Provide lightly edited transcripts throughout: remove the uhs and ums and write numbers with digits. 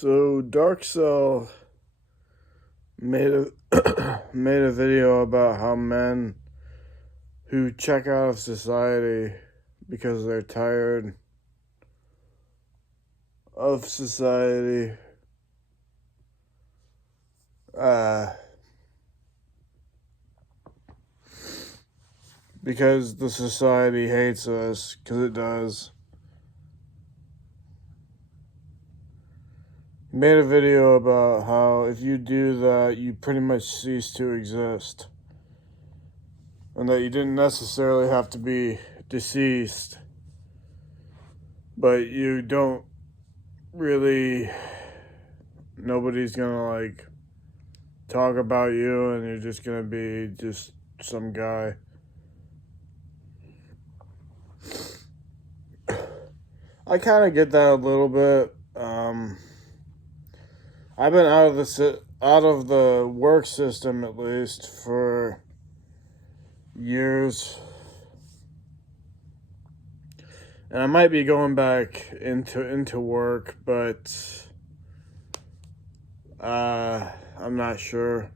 So Darkcell made a made a video about how men who check out of society because they're tired of society uh because the society hates us, because it does. He made a video about how if you do that, you pretty much cease to exist. And that you didn't necessarily have to be deceased, but you don't really, nobody's gonna talk about you, and you're just gonna be just some guy. I kind of get that a little bit. I've been out of the work system, at least, for years, and I might be going back into work, but I'm not sure.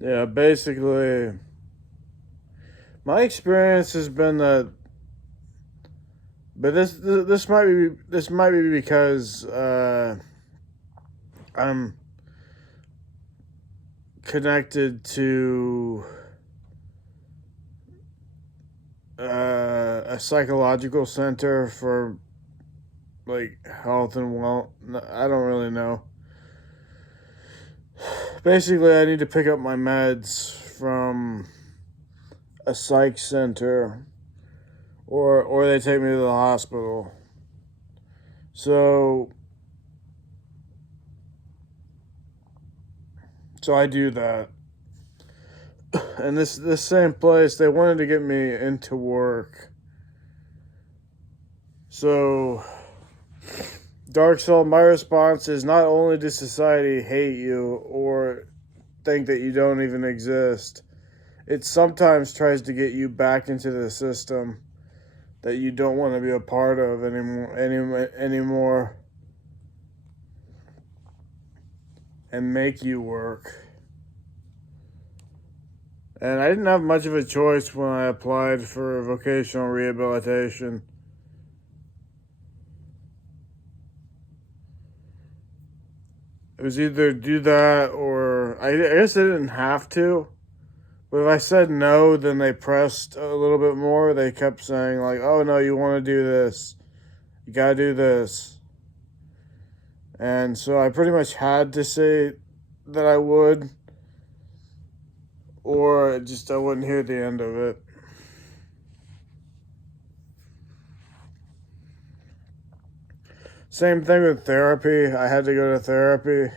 Yeah, basically, my experience has been that, but this might be because I'm connected to a psychological center for health and I don't really know. Basically, I need to pick up my meds from a psych center, or they take me to the hospital. So I do that. And this same place, they wanted to get me into work. So Darkcell, my response is, not only does society hate you or think that you don't even exist, it sometimes tries to get you back into the system that you don't want to be a part of anymore, and make you work. And I didn't have much of a choice when I applied for vocational rehabilitation. It was either do that, or I guess I didn't have to. But if I said no, then they pressed a little bit more. They kept saying, oh no, you want to do this. You gotta do this. And so I pretty much had to say that I would, or I wouldn't hear the end of it. Same thing with therapy. I had to go to therapy,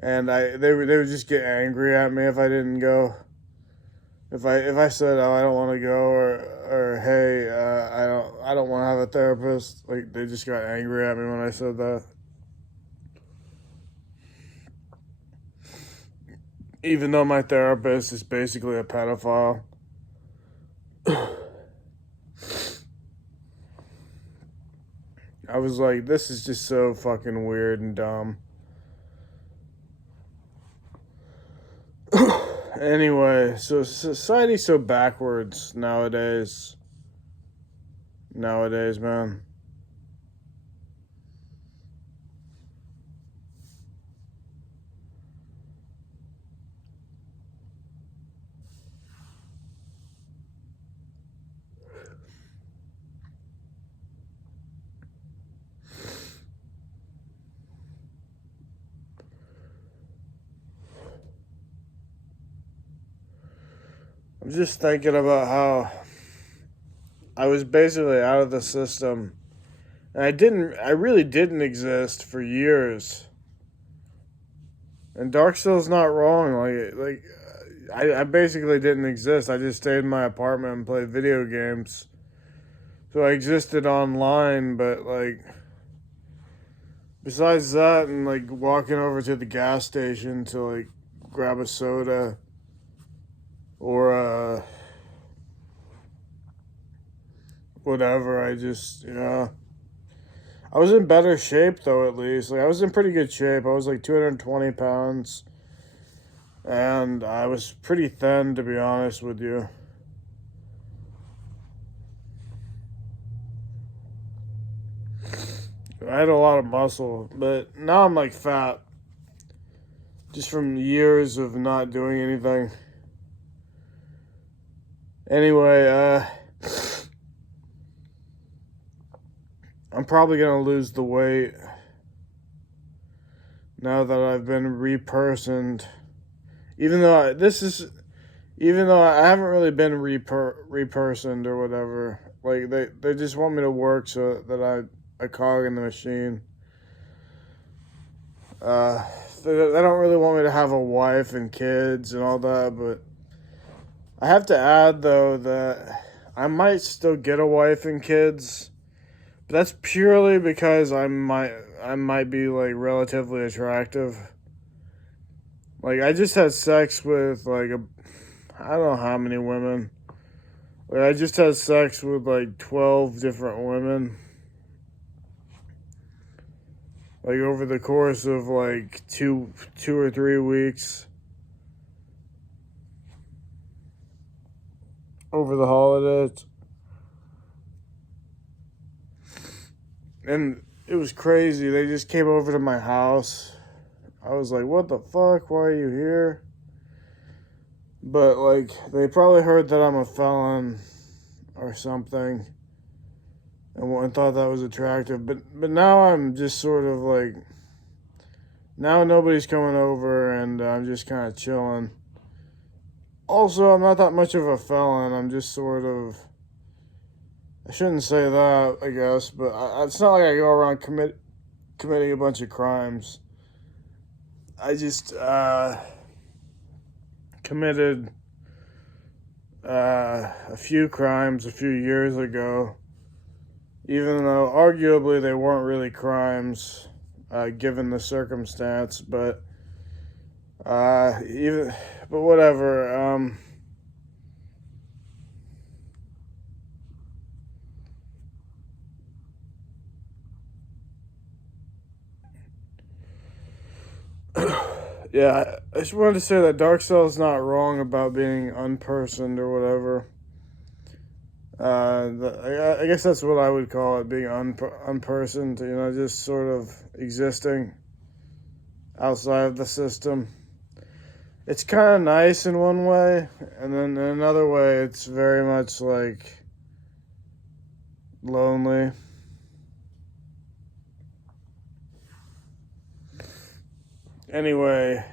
and they would just get angry at me if I didn't go. If I said, oh, I don't want to go, or hey, I don't want to have a therapist, they just got angry at me when I said that. Even though my therapist is basically a pedophile. I was like, this is just so fucking weird and dumb. Anyway, so society's so backwards nowadays. Nowadays, man. I'm just thinking about how I was basically out of the system, and I really didn't exist for years. And Darkcell's not wrong. I basically didn't exist. I just stayed in my apartment and played video games. So I existed online, but besides that, and walking over to the gas station to grab a soda, or whatever. I was in better shape though, at least. Like I was in pretty good shape. I was like 220 pounds, and I was pretty thin, to be honest with you. I had a lot of muscle, but now I'm like fat, just from years of not doing anything. Anyway, I'm probably gonna lose the weight now that I've been repersoned. Even though I haven't really been repersoned or whatever. Like they just want me to work so that I cog in the machine. Uh, they don't really want me to have a wife and kids and all that, but I have to add though that I might still get a wife and kids, but that's purely because I might be like relatively attractive. Like I just had sex with I don't know how many women. Like I just had sex with like 12 different women. Like over the course of like two or 3 weeks over the holidays. And it was crazy. They just came over to my house. I was like, what the fuck? Why are you here? But like they probably heard that I'm a felon or something and thought that was attractive. But now I'm just sort of like, now nobody's coming over and I'm just kind of chilling. Also, I'm not that much of a felon. I'm just sort of, I shouldn't say that, I guess, but it's not like I go around committing a bunch of crimes. I just committed a few crimes a few years ago, even though arguably they weren't really crimes given the circumstance, but whatever. Yeah, I just wanted to say that Dark Cell's not wrong about being unpersoned or whatever. I guess that's what I would call it, being unpersoned, just sort of existing outside of the system. It's kind of nice in one way, and then in another way, it's very much like lonely. Anyway,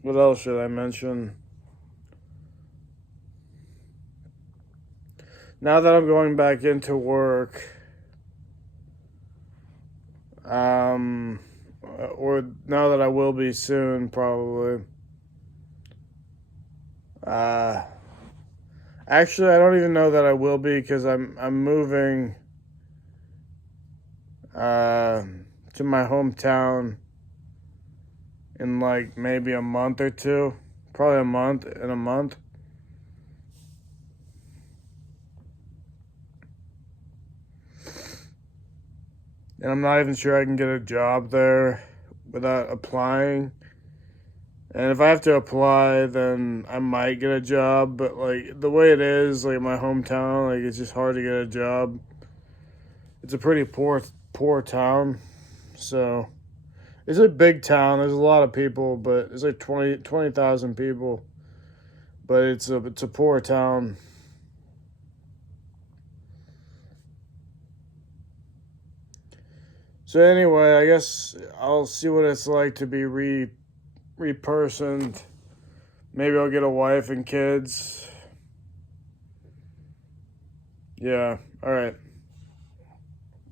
what else should I mention? Now that I'm going back into work, or now that I will be soon, probably. Actually, I don't even know that I will be because I'm moving to my hometown in like maybe a month or two, probably in a month. And I'm not even sure I can get a job there without applying. And if I have to apply, then I might get a job. But like the way it is, like my hometown, like it's just hard to get a job. It's a pretty poor town. So it's a big town. There's a lot of people, but it's like 20,000 people. But it's a poor town. So anyway, I guess I'll see what it's like to be repersoned. Maybe I'll get a wife and kids. Yeah, all right.